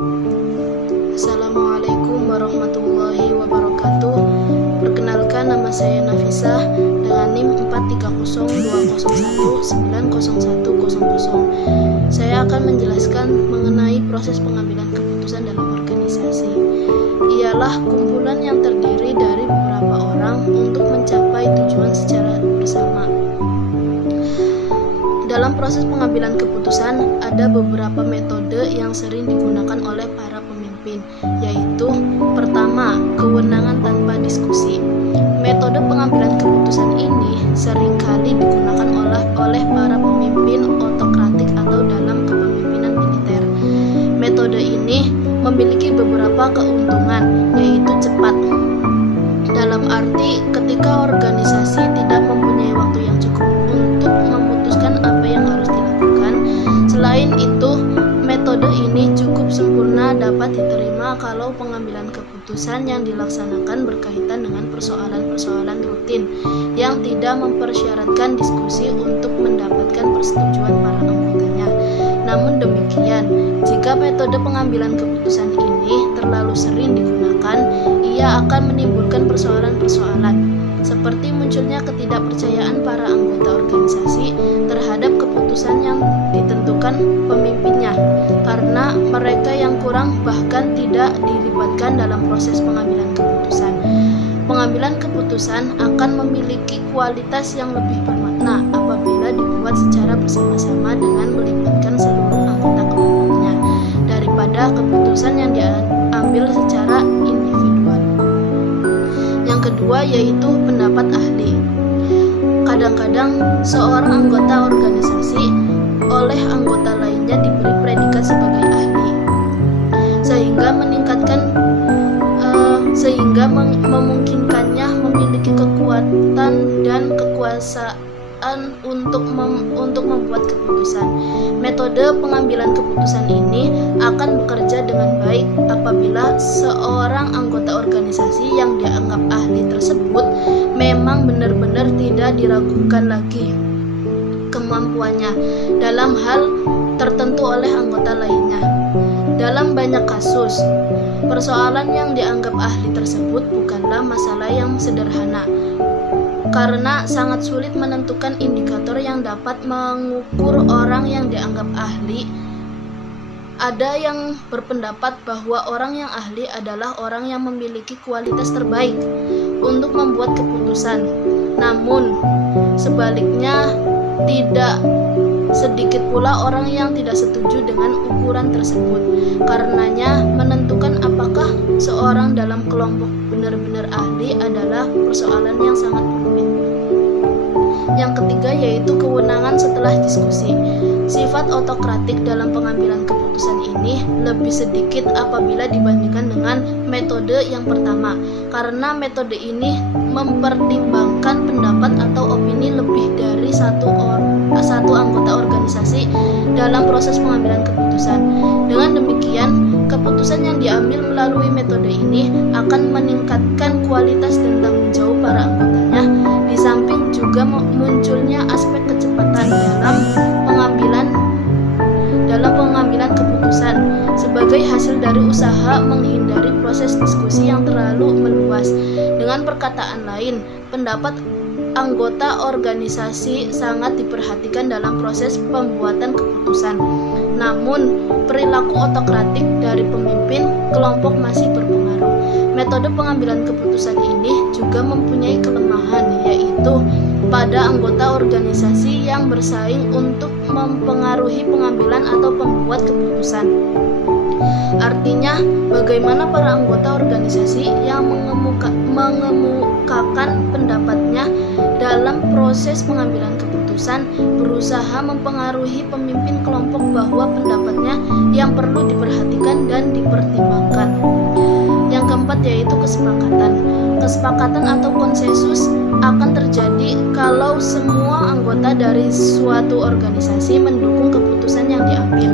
Assalamualaikum warahmatullahi wabarakatuh. Perkenalkan, nama saya Nafisah dengan NIM 43020190100. Saya akan menjelaskan mengenai proses pengambilan keputusan dalam organisasi. Ialah kumpulan yang terdiri dari beberapa orang untuk mencapai tujuan secara bersama. Dalam proses pengambilan keputusan, ada beberapa metode yang sering digunakan oleh para pemimpin, yaitu pertama, kewenangan tanpa diskusi. Metode pengambilan keputusan ini seringkali digunakan oleh para pemimpin otokratik atau dalam kepemimpinan militer. Metode ini memiliki beberapa keuntungan, yaitu cepat. Dalam arti, ketika organisasi tidak mempunyai waktu yang cukup untuk memutuskan apa yang harus dilakukan. Selain itu, metode ini cukup sempurna dapat diterima kalau pengambilan keputusan yang dilaksanakan berkaitan dengan persoalan-persoalan rutin yang tidak mempersyaratkan diskusi untuk mendapatkan persetujuan para anggotanya. Namun demikian, jika metode pengambilan keputusan ini terlalu sering digunakan, ia akan menimbulkan persoalan-persoalan seperti munculnya ketidakpercayaan para anggota organisasi terhadap keputusan yang ditentukan pemimpinnya, karena mereka yang kurang bahkan tidak dilibatkan dalam proses pengambilan keputusan. Pengambilan keputusan akan memiliki kualitas yang lebih bermakna apabila dibuat secara bersama-sama dengan melibatkan seluruh anggota kelompoknya, daripada keputusan yang diambil secara individual. Yang kedua yaitu pendapat ahli. Kadang-kadang seorang anggota organisasi oleh anggota lainnya diberi predikat sebagai ahli, sehingga memungkinkannya memiliki kekuatan dan kekuasaan untuk membuat keputusan. Metode pengambilan keputusan ini akan bekerja dengan baik apabila seorang anggota organisasi yang dianggap ahli tersebut memang benar-benar tidak diragukan lagi kemampuannya dalam hal tertentu oleh anggota lainnya. Dalam banyak kasus, persoalan yang dianggap ahli tersebut bukanlah masalah yang sederhana, karena sangat sulit menentukan indikator yang dapat mengukur orang yang dianggap ahli. Ada yang berpendapat bahwa orang yang ahli adalah orang yang memiliki kualitas terbaik untuk membuat keputusan. Namun, sebaliknya, tidak sedikit pula orang yang tidak setuju dengan ukuran tersebut. Karenanya, menentukan apakah seorang dalam kelompok benar-benar ahli adalah persoalan yang sangat rumit. Yang ketiga yaitu kewenangan setelah diskusi. Sifat otokratik dalam pengambilan keputusan ini lebih sedikit apabila dibandingkan dengan metode yang pertama, karena metode ini mempertimbangkan pendapat atau opini lebih dari satu anggota organisasi dalam proses pengambilan keputusan. Dengan demikian, keputusan yang diambil melalui metode ini akan meningkatkan kualitas dan tanggung jawab para anggotanya, di samping juga munculnya aspek kecepatan dalam pengambilan keputusan sebagai hasil dari usaha menghindari proses diskusi yang terlalu meluas. Dengan perkataan lain, pendapat anggota organisasi sangat diperhatikan dalam proses pembuatan keputusan. Namun, perilaku otokratik dari pemimpin kelompok masih berpengaruh. Metode pengambilan keputusan ini juga mempunyai kelemahan, yaitu pada anggota organisasi yang bersaing untuk mempengaruhi pengambilan atau pembuat keputusan. Artinya, bagaimana para anggota organisasi yang mengemukakan pendapatnya dalam proses pengambilan keputusan berusaha mempengaruhi pemimpin kelompok bahwa pendapatnya yang perlu diperhatikan dan dipertimbangkan. Yang keempat yaitu kesepakatan. Kesepakatan atau konsensus akan terjadi kalau semua anggota dari suatu organisasi mendukung keputusan yang diambil.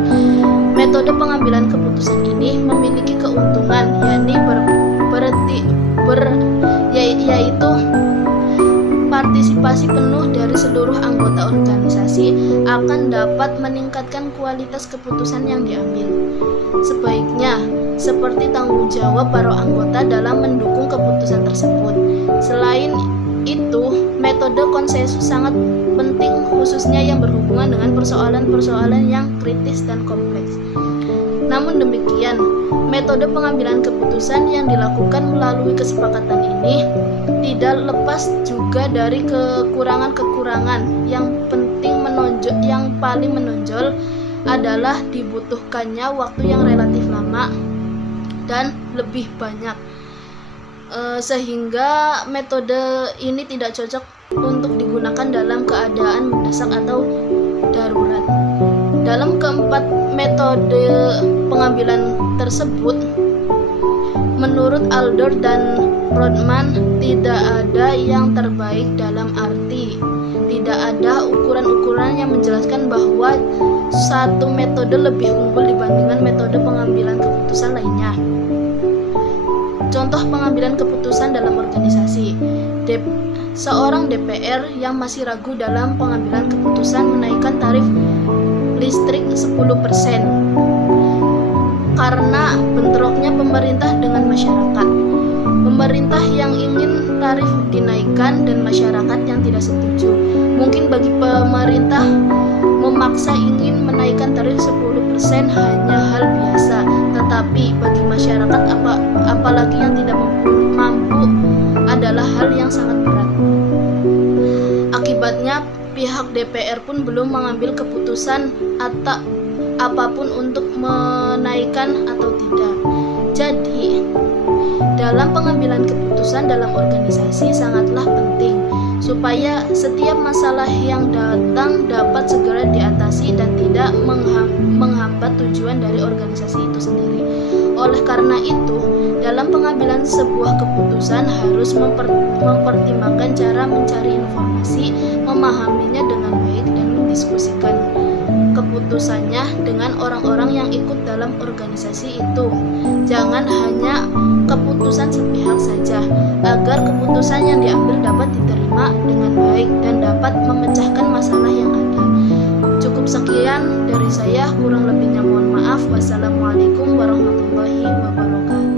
Metode pengambilan keputusan ini memiliki keuntungan, yaitu partisipasi penuh dari seluruh anggota organisasi akan dapat dapat meningkatkan kualitas keputusan yang diambil. Sebaiknya, seperti tanggung jawab para anggota dalam mendukung keputusan tersebut. Selain itu, metode konsensus sangat penting khususnya yang berhubungan dengan persoalan-persoalan yang kritis dan kompleks. Namun demikian, metode pengambilan keputusan yang dilakukan melalui kesepakatan ini tidak lepas juga dari kekurangan-kekurangan. Yang paling menonjol adalah dibutuhkannya waktu yang relatif lama dan lebih banyak, sehingga metode ini tidak cocok untuk digunakan dalam keadaan mendesak atau darurat. Dalam keempat metode pengambilan tersebut, menurut Alder dan Rodman, tidak ada yang terbaik dalam arti tidak ada ukuran-ukuran yang menjelaskan bahwa satu metode lebih unggul dibandingkan metode pengambilan keputusan lainnya. Contoh pengambilan keputusan dalam organisasi. Seorang DPR yang masih ragu dalam pengambilan keputusan menaikkan tarif listrik 10% karena bentroknya pemerintah dengan masyarakat. Pemerintah yang ingin tarif dinaikkan dan masyarakat yang tidak setuju. Mungkin bagi pemerintah memaksa ingin menaikkan tarif 10% hanya hal biasa, tetapi bagi masyarakat apalagi yang tidak mampu adalah hal yang sangat berat. Akibatnya, pihak DPR pun belum mengambil keputusan atau apapun untuk menaikkan atau tidak. Jadi, dalam pengambilan keputusan dalam organisasi sangatlah penting supaya setiap masalah yang datang dapat segera diatasi dan tidak menghambat tujuan dari organisasi itu sendiri. Oleh karena itu, dalam pengambilan sebuah keputusan harus mempertimbangkan cara mencari informasi, memahaminya dengan baik, dan mendiskusikan keputusannya dengan orang-orang yang ikut dalam organisasi itu. Jangan hanya keputusan sepihak saja, agar keputusan yang diambil dapat diterima dengan baik dan dapat memecahkan masalah yang ada. Cukup sekian dari saya, kurang lebihnya mohon maaf. Wassalamualaikum warahmatullahi wabarakatuh.